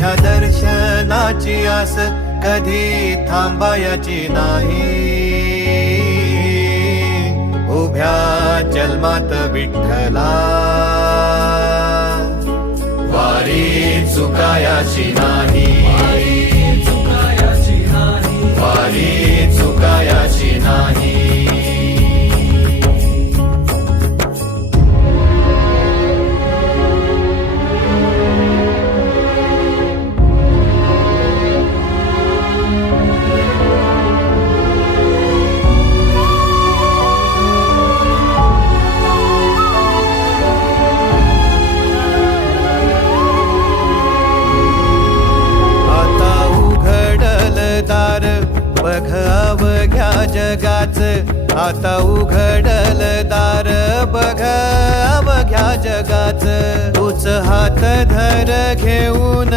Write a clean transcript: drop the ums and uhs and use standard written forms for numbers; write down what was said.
तुझ्या दर्शनाची आस कधी थांबायची नाही. उभ्या जन्मात विठ्ठला वारी चुकायाची नाही. वारी चुकायाची नाही. बघ अवघ्या जगाच, आता उघडल दार बघ अवघ्या जगाच. तूच हात धर घेऊन